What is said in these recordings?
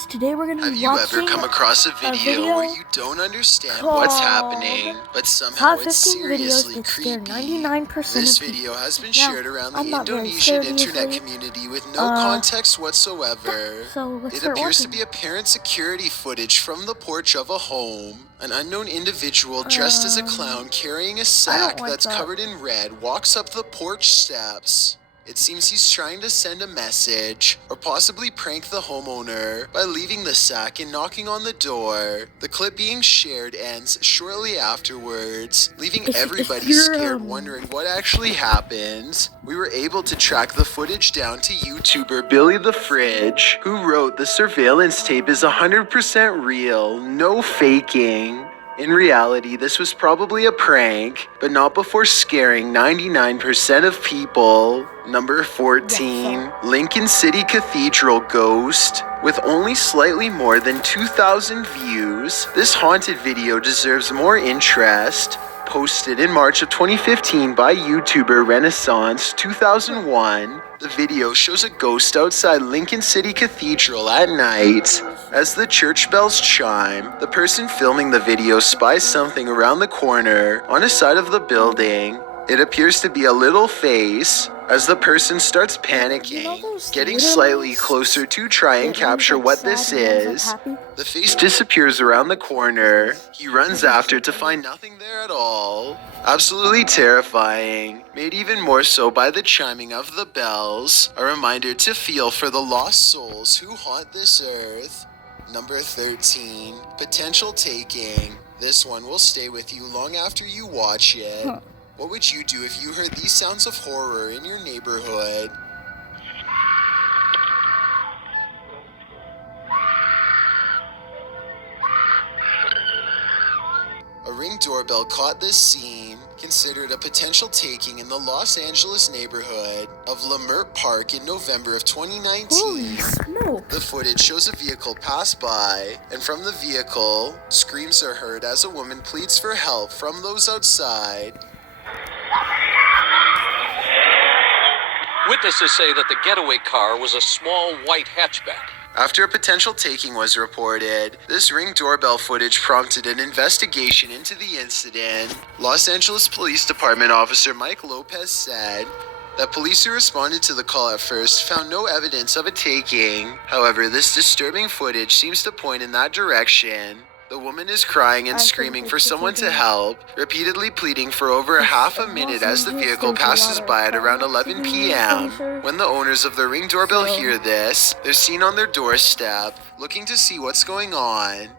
guys, today we're gonna Have be you ever watching come across a video where you don't understand what's happening, but somehow Top it's 15 videos seriously that scare creepy? 99% This of people. video has been Now, shared around the I'm not very Indonesian scared internet usually. community with no context whatsoever. So let's It start appears to watching. be apparent security footage from the porch of a home. An unknown individual dressed as a clown carrying a sack like that's that. covered in red walks up the porch steps. It seems he's trying to send a message, or possibly prank the homeowner, by leaving the sack and knocking on the door. The clip being shared ends shortly afterwards, leaving everybody scared, wondering what actually happened. We were able to track the footage down to YouTuber Billy the Fridge, who wrote the surveillance tape is 100% real, no faking. In reality, this was probably a prank, but not before scaring 99% of people. Number 14, Lincoln City Cathedral Ghost. With only slightly more than 2,000 views, this haunted video deserves more interest. Posted in March of 2015 by YouTuber Renaissance 2001, the video shows a ghost outside Lincoln City Cathedral at night. As the church bells chime, the person filming the video spies something around the corner on a side of the building. It appears to be a little face. As the person starts panicking, getting slightly closer to try and capture what this is, the face disappears around the corner. He runs after to find nothing there at all. Absolutely terrifying, made even more so by the chiming of the bells, a reminder to feel for the lost souls who haunt this earth. Number 13, Potential Taking. This one will stay with you long after you watch it. What would you do if you heard these sounds of horror in your neighborhood? A Ring doorbell caught this scene, considered a potential taking in the Los Angeles neighborhood of Leimert Park in November of 2019. Holy smoke. The footage shows a vehicle pass by, and from the vehicle, screams are heard as a woman pleads for help from those outside. Witnesses say that the getaway car was a small white hatchback. After a potential taking was reported, this Ring doorbell footage prompted an investigation into the incident. Los Angeles Police Department officer Mike Lopez said that police who responded to the call at first found no evidence of a taking. However, this disturbing footage seems to point in that direction. The woman is crying and screaming for someone to help, repeatedly pleading for over half a minute as the vehicle passes by at around 11 p.m. When the owners of the Ring doorbell hear this, they're seen on their doorstep, looking to see what's going on.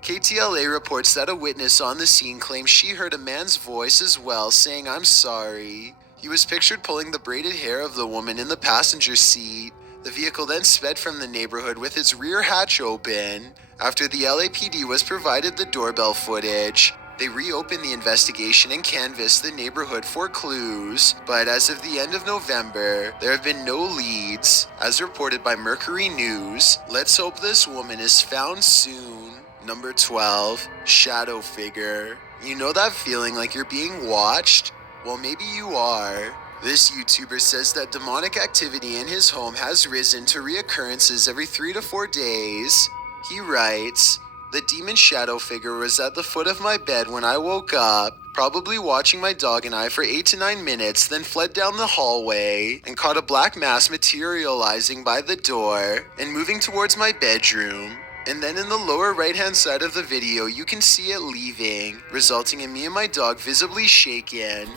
KTLA reports that a witness on the scene claims she heard a man's voice as well, saying, "I'm sorry." He was pictured pulling the braided hair of the woman in the passenger seat. The vehicle then sped from the neighborhood with its rear hatch open. After the LAPD was provided the doorbell footage, they reopened the investigation and canvassed the neighborhood for clues. But as of the end of November, there have been no leads. As reported by Mercury News, let's hope this woman is found soon. Number 12, Shadow Figure. You know that feeling like you're being watched? Well, maybe you are. This YouTuber says that demonic activity in his home has risen to reoccurrences every 3 to 4 days. He writes, "The demon shadow figure was at the foot of my bed when I woke up, probably watching my dog and I for 8 to 9 minutes, then fled down the hallway and caught a black mass materializing by the door and moving towards my bedroom. And then in the lower right-hand side of the video, you can see it leaving, resulting in me and my dog visibly shaken."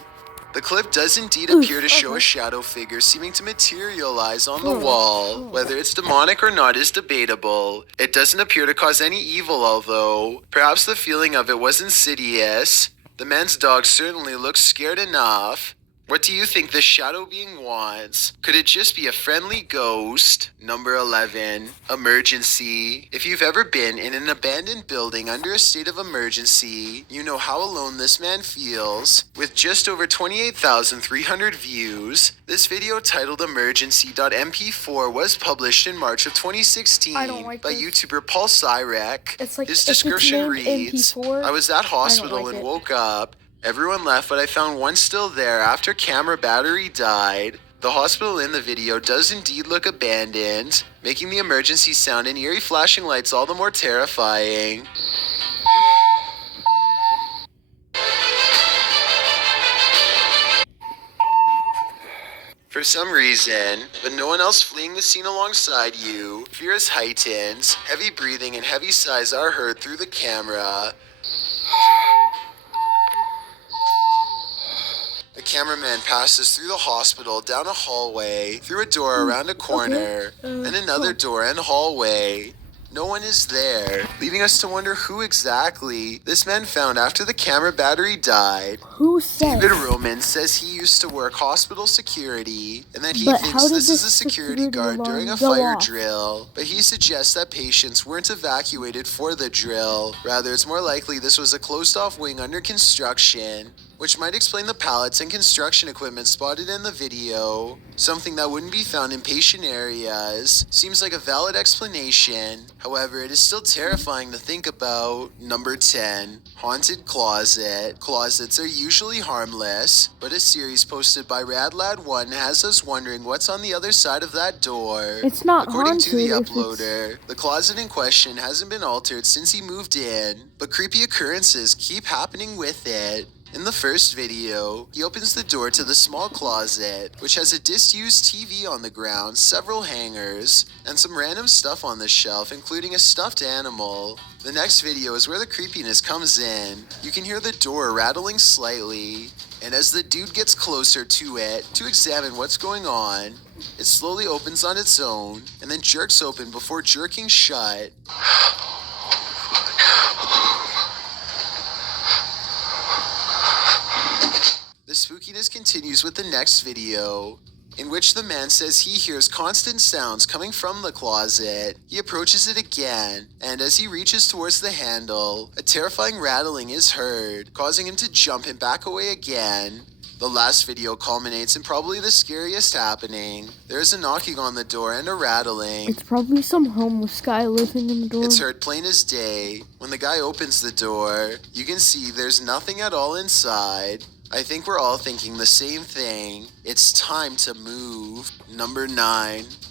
The clip does indeed appear to show a shadow figure seeming to materialize on the wall. Whether it's demonic or not is debatable. It doesn't appear to cause any evil, although perhaps the feeling of it was insidious. The man's dog certainly looks scared enough. What do you think this shadow being wants? Could it just be a friendly ghost? Number 11, Emergency. If you've ever been in an abandoned building under a state of emergency, you know how alone this man feels. With just over 28,300 views, this video titled Emergency.mp4 was published in March of 2016 by YouTuber Paul Sirek. His description reads, "I was at hospital and woke up. Everyone left, but I found one still there after camera battery died. The hospital in the video does indeed look abandoned, making the emergency sound and eerie flashing lights all the more terrifying. For some reason, but no one else fleeing the scene alongside you, fear is heightened, heavy breathing and heavy sighs are heard through the camera. The cameraman passes through the hospital, down a hallway, through a door around a corner, and another door and hallway. No one is there, leaving us to wonder who exactly this man found after the camera battery died. Who said? David Roman says he used to work hospital security and that he But how thinks did this is this a security security guard alarm during a go fire off? drill. But he suggests that patients weren't evacuated for the drill. Rather, it's more likely this was a closed-off wing under construction, which might explain the pallets and construction equipment spotted in the video. Something that wouldn't be found in patient areas. Seems like a valid explanation. However, it is still terrifying to think about. Number 10. Haunted Closet. Closets are usually harmless, but a series posted by RadLad1 has us wondering what's on the other side of that door. It's not According to the haunted if it's- uploader, the closet in question hasn't been altered since he moved in, but creepy occurrences keep happening with it. In the first video, he opens the door to the small closet, which has a disused TV on the ground, several hangers, and some random stuff on the shelf, including a stuffed animal. The next video is where the creepiness comes in. You can hear the door rattling slightly, and as the dude gets closer to it to examine what's going on, it slowly opens on its own, and then jerks open before jerking shut. The spookiness continues with the next video, in which the man says he hears constant sounds coming from the closet. He approaches it again, and as he reaches towards the handle, a terrifying rattling is heard, causing him to jump and back away again. The last video culminates in probably the scariest happening. There is a knocking on the door and a rattling. It's probably some homeless guy living in the door. It's heard plain as day. When the guy opens the door, you can see there's nothing at all inside. I think we're all thinking the same thing. It's time to move. Number 9.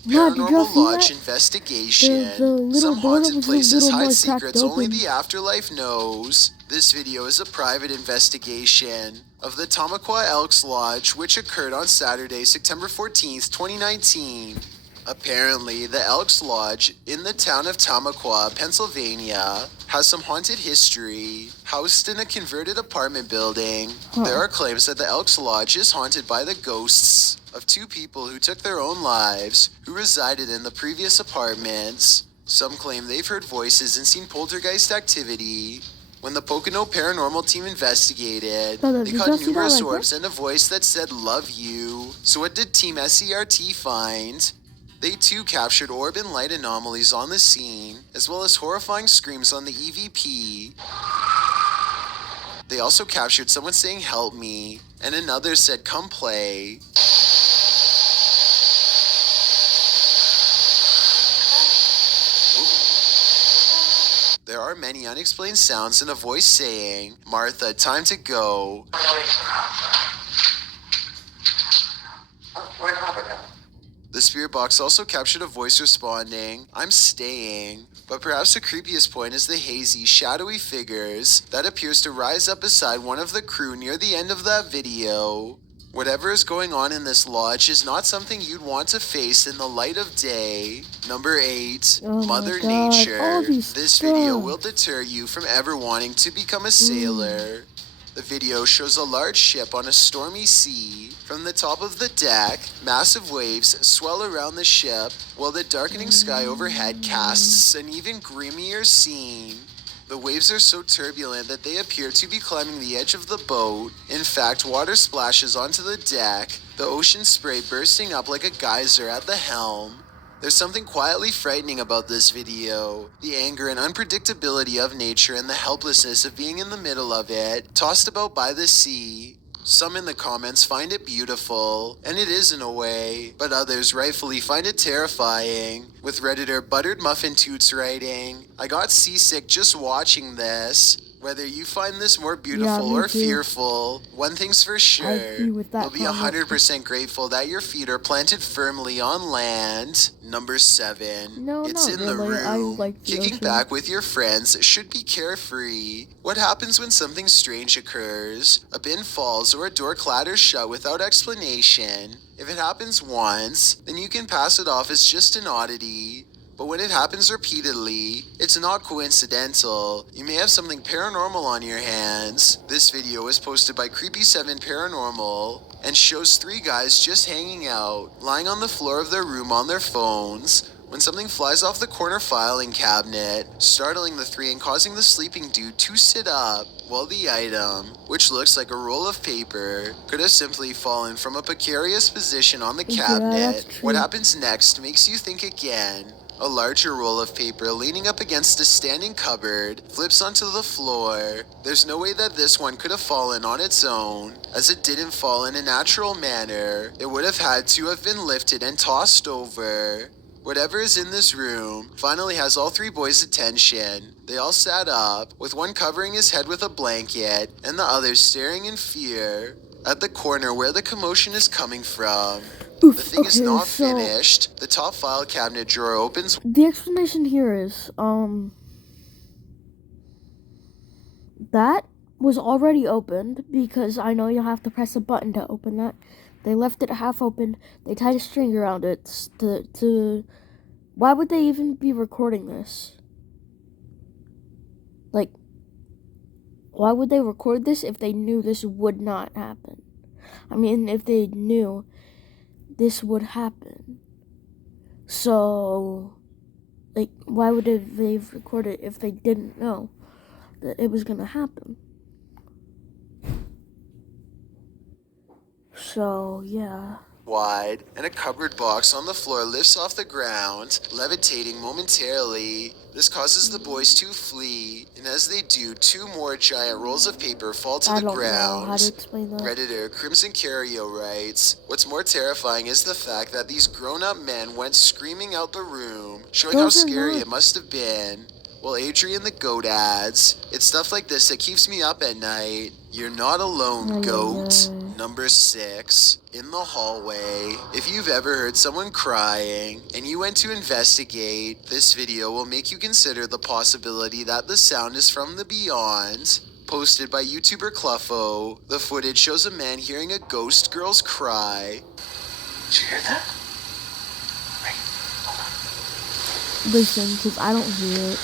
Yeah, did y'all Paranormal see Lodge that? investigation. The little Some door that haunted was a places little hide more secrets cracked only open. the afterlife knows. This video is a private investigation of the Tamaqua Elks Lodge, which occurred on Saturday, September 14th, 2019. Apparently, the Elks Lodge in the town of Tamaqua, Pennsylvania, has some haunted history. Housed in a converted apartment building, there are claims that the Elks Lodge is haunted by the ghosts of 2 people who took their own lives, who resided in the previous apartments. Some claim they've heard voices and seen poltergeist activity. When the Pocono Paranormal Team investigated, Brother, they did caught y'all see that numerous right there? orbs and a voice that said, "Love you." So what did Team SCRT find? They too captured orb and light anomalies on the scene, as well as horrifying screams on the EVP. They also captured someone saying, "Help me," and another said, "Come play." There are many unexplained sounds and a voice saying, "Martha, time to go." The spirit box also captured a voice responding, "I'm staying." But perhaps the creepiest point is the hazy, shadowy figures that appears to rise up beside one of the crew near the end of that video. Whatever is going on in this lodge is not something you'd want to face in the light of day. Number 8, Oh my Mother God, Nature. all these This video stuff. will deter you from ever wanting to become a sailor. The video shows a large ship on a stormy sea. From the top of the deck, massive waves swell around the ship, while the darkening sky overhead casts an even grimmier scene. The waves are so turbulent that they appear to be climbing the edge of the boat. In fact, water splashes onto the deck, the ocean spray bursting up like a geyser at the helm. There's something quietly frightening about this video. The anger and unpredictability of nature and the helplessness of being in the middle of it, tossed about by the sea. Some in the comments find it beautiful, and it is in a way, but others rightfully find it terrifying. With Redditor Buttered Muffin Toots writing, "I got seasick just watching this. Whether you find this more beautiful me or too. fearful, one thing's for sure. agree with that You'll be comment. 100% grateful that your feet are planted firmly on land. Number 7. No, it's not in the really. I room. like the Kicking ocean. back with your friends should be carefree. What happens when something strange occurs? A bin falls or a door clatters shut without explanation. If it happens once, then you can pass it off as just an oddity. But when it happens repeatedly, it's not coincidental. You may have something paranormal on your hands. This video was posted by Creepy7 Paranormal and shows 3 guys just hanging out, lying on the floor of their room on their phones, when something flies off the corner filing cabinet, startling the 3 and causing the sleeping dude to sit up. Well, the item, which looks like a roll of paper, could have simply fallen from a precarious position on the Yeah, cabinet. that's What true. happens next makes you think again. A larger roll of paper leaning up against a standing cupboard flips onto the floor. There's no way that this one could have fallen on its own, as it didn't fall in a natural manner. It would have had to have been lifted and tossed over. Whatever is in this room finally has all 3 boys' attention. They all sat up, with one covering his head with a blanket and the other staring in fear at the corner where the commotion is coming from. Oof, The thing is okay, not so finished. The top file cabinet drawer opens. the explanation here is, that was already opened because I know you'll have to press a button to open that. They left it half open. They tied a string around it to why would they even be recording this? Like, why would they record this if they knew this would not happen? I mean, if they knew this would happen. So, like, why would they record it if they didn't know that it was gonna happen? So, yeah. Wide, and a cupboard box on the floor lifts off the ground, levitating momentarily. This causes the boys to flee, and as they do, 2 more giant rolls of paper fall to I the don't know how ground. to explain that. Redditor Crimson Cario writes, "What's more terrifying is the fact that these grown-up men went screaming out the room, showing how Those are scary not- it must have been." Well, Adrian the Goat adds, "It's stuff like this that keeps me up at night. You're not alone, Ay, goat." ay, ay. Number 6, in the hallway. If you've ever heard someone crying and you went to investigate, this video will make you consider the possibility that the sound is from the beyond. Posted by YouTuber Cluffo, the footage shows a man hearing a ghost girl's cry. Did you hear that? Listen, because I don't hear it.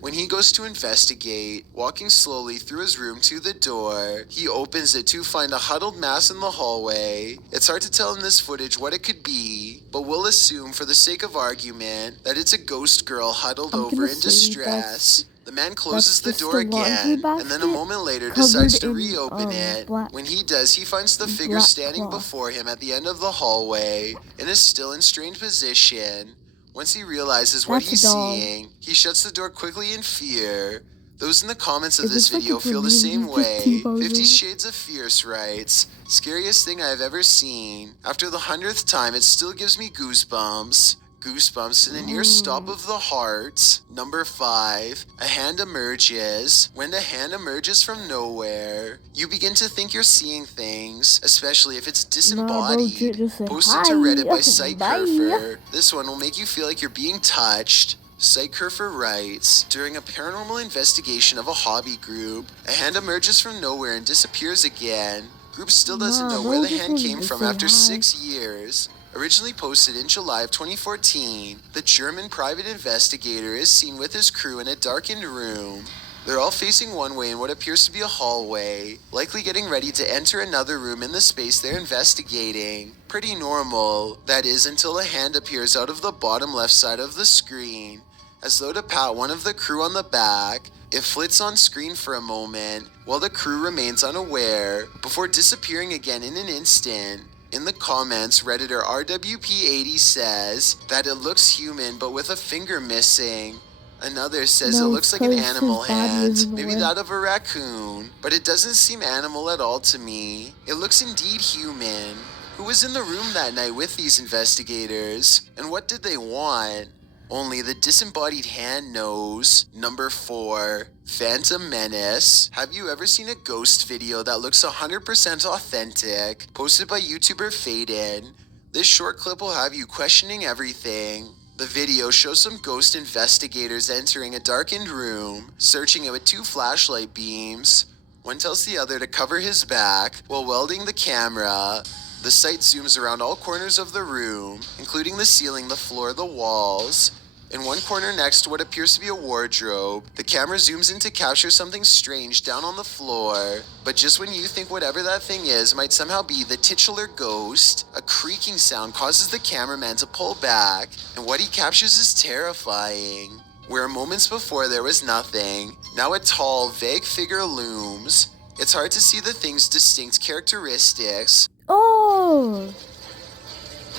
When he goes to investigate, walking slowly through his room to the door, he opens it to find a huddled mass in the hallway. It's hard to tell in this footage what it could be, but we'll assume for the sake of argument that it's a ghost girl huddled I'm over gonna in say distress. The man closes the just door a laundry again, and then a basket moment later covered decides to in, reopen it. black- When he does, he finds the figure black standing cloth. before him at the end of the hallway, in a still and strange position. Once he realizes what That's a he's doll. seeing, he shuts the door quickly in fear. Those in the comments of It this looks like video it's feel the Ramin same just way. T-posing. 50 Shades of Fierce writes, "Scariest thing I've ever seen. After the 100th time, it still gives me goosebumps. Goosebumps in a near stop of the heart." Number 5, a hand emerges. When a hand emerges from nowhere, you begin to think you're seeing things, especially if it's disembodied. just said Posted to hi. Reddit by Bye. Psychurfer. This one will make you feel like you're being touched. Psychurfer writes, "During a paranormal investigation of a hobby group, a hand emerges from nowhere and disappears again. Group still doesn't Nah, know bro, where the just hand wanted came to from say after hi. 6 years." Originally posted in July of 2014, the German private investigator is seen with his crew in a darkened room. They're all facing one way in what appears to be a hallway, likely getting ready to enter another room in the space they're investigating. Pretty normal, that is, until a hand appears out of the bottom left side of the screen, as though to pat one of the crew on the back. It flits on screen for a moment, while the crew remains unaware, before disappearing again in an instant. In the comments, Redditor RWP80 says that it looks human but with a finger missing. Another says No, it looks like an 'cause his animal body is hand, in the maybe way. that of a raccoon, but it doesn't seem animal at all to me. It looks indeed human. Who was in the room that night with these investigators, and what did they want? Only the disembodied hand knows. Number 4, Phantom Menace. Have you ever seen a ghost video that looks 100% authentic? Posted by YouTuber Faden. This short clip will have you questioning everything. The video shows some ghost investigators entering a darkened room, searching it with 2 flashlight beams. One tells the other to cover his back while welding the camera. The sight zooms around all corners of the room, including the ceiling, the floor, the walls. In one corner next to what appears to be a wardrobe, the camera zooms in to capture something strange down on the floor. But just when you think whatever that thing is might somehow be the titular ghost, a creaking sound causes the cameraman to pull back, and what he captures is terrifying. Where moments before there was nothing, now a tall, vague figure looms. It's hard to see the thing's distinct characteristics. Oh!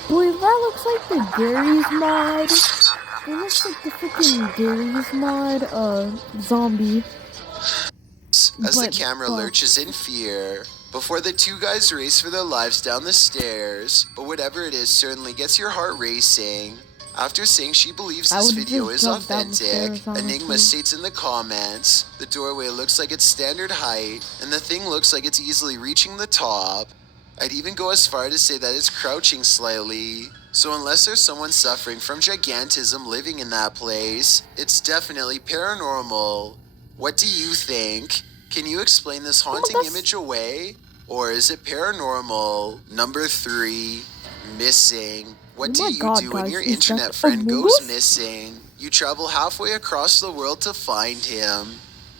Boy, that looks like the Gary's mod. It looks like the freaking Gary's mod, zombie. As the camera lurches in fear, before the 2 guys race for their lives down the stairs, but whatever it is certainly gets your heart racing. After saying she believes this video is authentic, Enigma states in the comments, the doorway looks like it's standard height, and the thing looks like it's easily reaching the top. I'd even go as far to say that it's crouching slightly. So unless there's someone suffering from gigantism living in that place, it's definitely paranormal. What do you think? Can you explain this haunting image away? Or is it paranormal? Number 3, missing. What do you do when your internet friend goes missing? You travel halfway across the world to find him.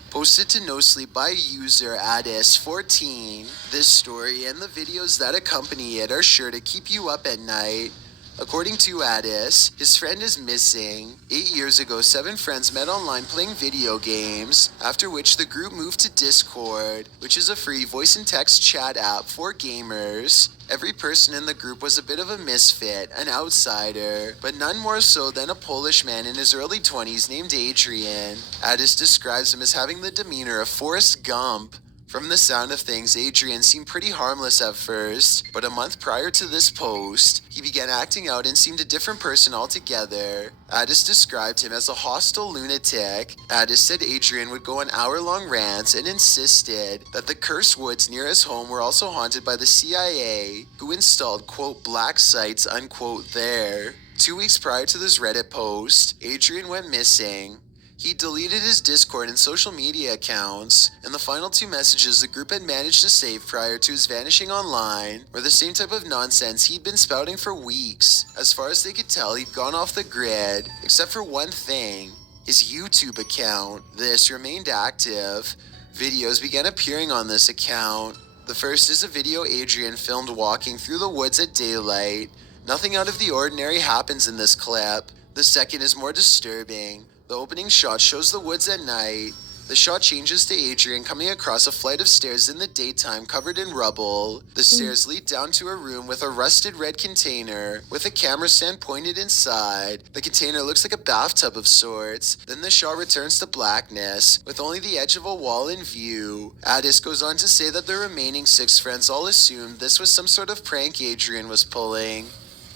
Posted to No Sleep by user Addis14. This story and the videos that accompany it are sure to keep you up at night. According to Addis, his friend is missing. 8 years ago, 7 friends met online playing video games, after which the group moved to Discord, which is a free voice and text chat app for gamers. Every person in the group was a bit of a misfit, an outsider, but none more so than a Polish man in his early 20s named Adrian. Addis describes him as having the demeanor of Forrest Gump. From the sound of things, Adrian seemed pretty harmless at first, but a month prior to this post, he began acting out and seemed a different person altogether. Addis described him as a hostile lunatic. Addis said Adrian would go on hour-long rants and insisted that the cursed woods near his home were also haunted by the CIA, who installed, quote, black sites, unquote, there. 2 weeks prior to this Reddit post, Adrian went missing. He deleted his Discord and social media accounts, and the final 2 messages the group had managed to save prior to his vanishing online were the same type of nonsense he'd been spouting for weeks. As far as they could tell, he'd gone off the grid, except for one thing, his YouTube account. This remained active. Videos began appearing on this account. The first is a video Adrian filmed walking through the woods at daylight. Nothing out of the ordinary happens in this clip. The second is more disturbing. The opening shot shows the woods at night. The shot changes to Adrian coming across a flight of stairs in the daytime covered in rubble. The stairs lead down to a room with a rusted red container with a camera stand pointed inside. The container looks like a bathtub of sorts. Then the shot returns to blackness with only the edge of a wall in view. Addis goes on to say that the remaining 6 friends all assumed this was some sort of prank Adrian was pulling.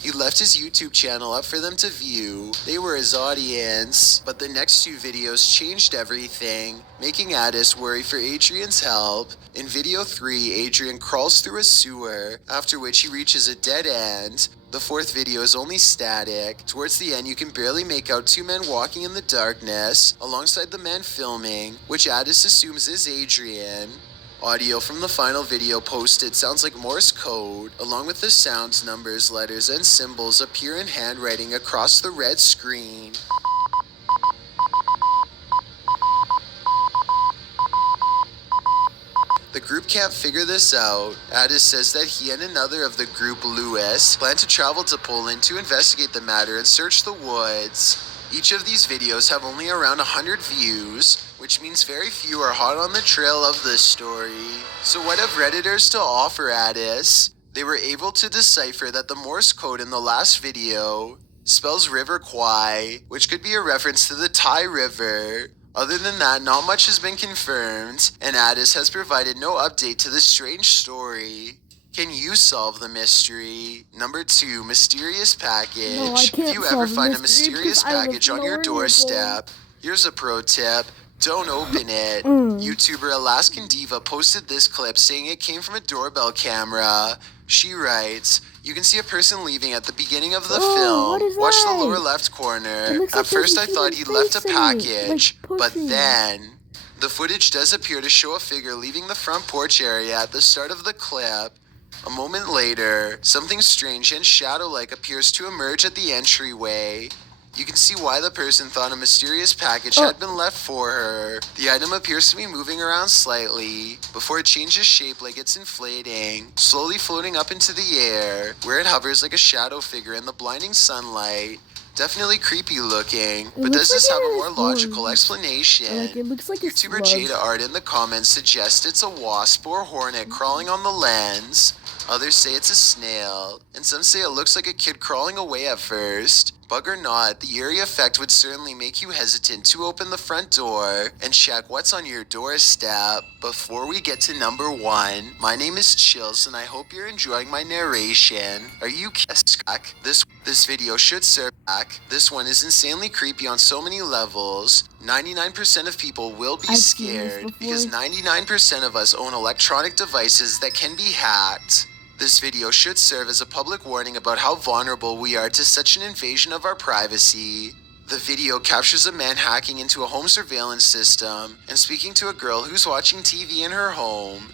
He left his YouTube channel up for them to view. They were his audience. But the next 2 videos changed everything, making Addis worry for Adrian's help. In video 3, Adrian crawls through a sewer, after which he reaches a dead end. The 4th video is only static. Towards the end, you can barely make out 2 men walking in the darkness, alongside the man filming, which Addis assumes is Adrian. Audio from the final video posted sounds like Morse code, along with the sounds, numbers, letters, and symbols appear in handwriting across the red screen. The group can't figure this out. Addis says that he and another of the group, Lewis, plan to travel to Poland to investigate the matter and search the woods. Each of these videos have only around 100 views, which means very few are hot on the trail of this story. So what have Redditors to offer Addis? They were able to decipher that the Morse code in the last video spells River Kwai, which could be a reference to the Thai River. Other than that, not much has been confirmed, and Addis has provided no update to this strange story. Can you solve the mystery? Number 2, mysterious package. No, I can't If you solve ever the find a mystery mysterious because I live package on your nowhere near doorstep, here's a pro tip. Don't open it. Mm. YouTuber Alaskan Diva posted this clip saying it came from a doorbell camera. She writes, "You can see a person leaving at the beginning of the Oh, film. what is Watch the that? lower left It corner. looks At like there's first a I thought human he'd left a face in it, package, like but pushing. then the footage does appear to show a figure leaving the front porch area at the start of the clip. A moment later, something strange and shadow-like appears to emerge at the entryway. You can see why the person thought a mysterious package had been left for her. The item appears to be moving around slightly before it changes shape like it's inflating, slowly floating up into the air, where it hovers like a shadow figure in the blinding sunlight. Definitely creepy looking, but does looks this like have it a has more logical horns. explanation? Like, it looks like it's YouTuber slugs. Jada Art in the comments suggests it's a wasp or hornet crawling on the lens. Others say it's a snail, and some say it looks like a kid crawling away at first. Bug or not, the eerie effect would certainly make you hesitant to open the front door and check what's on your doorstep. Before we get to number 1, my name is Chills and I hope you're enjoying my narration. Are you Kesk? This video should serve back. This one is insanely creepy on so many levels. 99% of people will be I've seen this scared before. because 99% of us own electronic devices that can be hacked. This video should serve as a public warning about how vulnerable we are to such an invasion of our privacy. The video captures a man hacking into a home surveillance system and speaking to a girl who's watching TV in her home.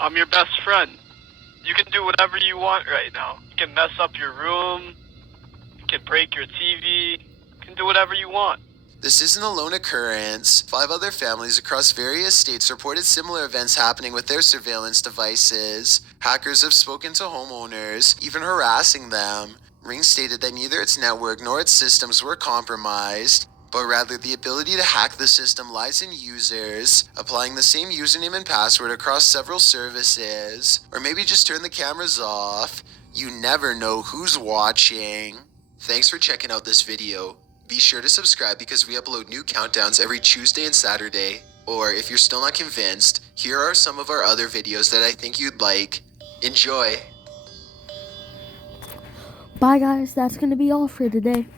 I'm your best friend. You can do whatever you want right now. You can mess up your room. You can break your TV. You can do whatever you want. This isn't a lone occurrence. 5 other families across various states reported similar events happening with their surveillance devices. Hackers have spoken to homeowners, even harassing them. Ring stated that neither its network nor its systems were compromised, but rather the ability to hack the system lies in users, applying the same username and password across several services, or maybe just turn the cameras off. You never know who's watching. Thanks for checking out this video. Be sure to subscribe because we upload new countdowns every Tuesday and Saturday. Or if you're still not convinced, here are some of our other videos that I think you'd like. Enjoy! Bye guys, that's gonna be all for today.